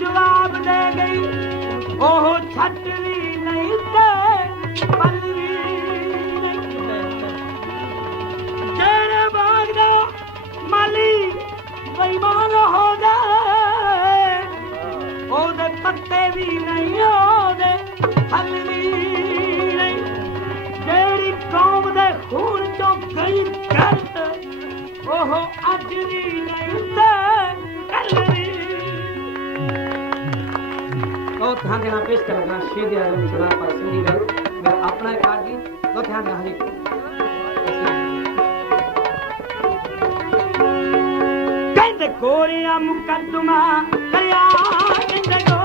ਜਵਾਬ ਦੇ ਗਈ ਉਹ ਛੱਡ ਵੀ ਨਹੀਂ ਤੇ ਪਲ ਉਹ ਅੱਜ ਵੀ ਨਹੀਂ ਕੱਲ ਵੀ। ਲੋ ਧਿਆਨ ਦੇਣਾ, ਪੇਸ਼ ਕਰਨਾ ਸ਼ੇਦ ਹੈ ਸੁਣਾ ਪਰ ਸਿੰਧੀ ਗੱਲ ਮੇਰਾ ਆਪਣਾ ਕਾਰ ਜੀ ਲੋ ਧਿਆਨ ਦੇਣਾ ਹਰੀ ਕਹਿੰਦੇ ਕੋਰੀਆ ਮੁਕੱਦਮਾ ਕਰਿਆ ਜਿੰਦਗੋ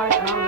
Lord. Um,